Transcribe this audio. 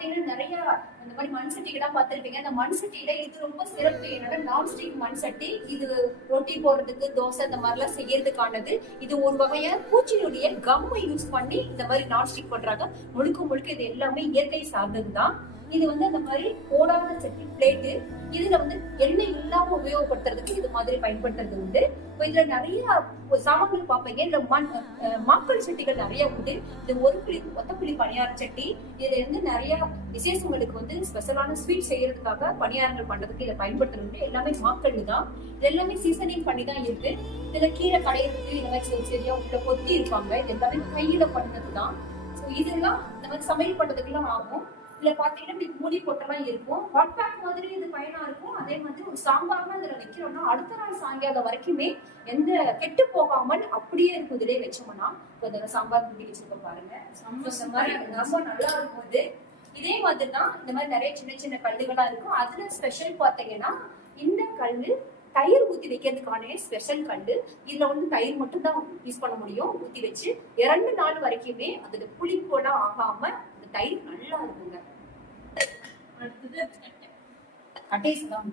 பாத்தீங்கன்னா நிறைய இந்த மாதிரி மண் சட்டிகள்லாம் பார்த்திருப்பீங்க. அந்த மண் சட்டியில இது ரொம்ப சிறப்பு என்னன்னா நான்ஸ்டிக் மண் சட்டி. இது ரொட்டி போடுறதுக்கு, தோசை இந்த மாதிரி எல்லாம் செய்யறதுக்கானது. இது ஒரு வகையா பூச்சியினுடைய கம்மை யூஸ் பண்ணி இந்த மாதிரி நான்ஸ்டிக் பண்றாங்க. முழுக்க முழுக்க இது எல்லாமே இயற்கை சார்ந்ததுதான். இது வந்து அந்த மாதிரி போடாத சட்டி பிளேட்டு. இதுல வந்து எண்ணெய் இல்லாம உபயோகப்படுத்துறதுக்கு இது மாதிரி பயன்படுத்துறது உண்டு. இதுல நிறைய சாமான்கள் பார்ப்பீங்க. இதுல மாக்கள் சட்டிகள் நிறைய உண்டு. இது ஒத்தப்புளி பணியார சட்டி. இதுல இருந்து நிறைய விசேஷங்களுக்கு வந்து ஸ்பெஷலான ஸ்வீட் செய்யறதுக்காக பணியாரங்கள் பண்றதுக்கு இதை பயன்படுத்துறது எல்லாமே மாக்கள் தான். இது எல்லாமே சீசனிங் பண்ணி தான் இருக்கு. இதுல கீரை கடையிறதுக்கு இந்த மாதிரி சரியா உள்ள கொத்தி இருப்பாங்க. இது எல்லாமே கையில பண்ணதுதான். இதெல்லாம் இந்த மாதிரி சமையல் பண்றதுக்கு எல்லாம் ஆகும். இதுல பாத்தீங்கன்னா இப்படி மூடி போட்டெல்லாம் இருக்கும். ஹாட் பேக் மாதிரி இது பயனா இருக்கும். அதே மாதிரி ஒரு சாம்பார்னா இதுல வைக்கிறோம்னா அடுத்த நாள் சாயங்காலம் வரைக்குமே எந்த கெட்டு போகாமல் அப்படியே இருக்கும். இதுலயே வச்சோம்னா இப்ப சாம்பார் மூடி வச்சிருக்கோம் பாருங்க. இந்த மாதிரி ரொம்ப நல்லா இருக்கும். இது இதே மாதிரிதான் இந்த மாதிரி நிறைய சின்ன சின்ன கல்லுகளா இருக்கும். அதுல ஸ்பெஷல் பாத்தீங்கன்னா இந்த கல்லு தயிர் ஊத்தி வைக்கிறதுக்கான ஸ்பெஷல் கல்லு. இதுல வந்து தயிர் மட்டும் தான் யூஸ் பண்ண முடியும். ஊத்தி வச்சு 2 நாள் வரைக்குமே அதுல புளிப்போலாம் ஆகாம அந்த தயிர் நல்லா இருக்குங்க. அடுத்தது கட்டேஸ் தான்.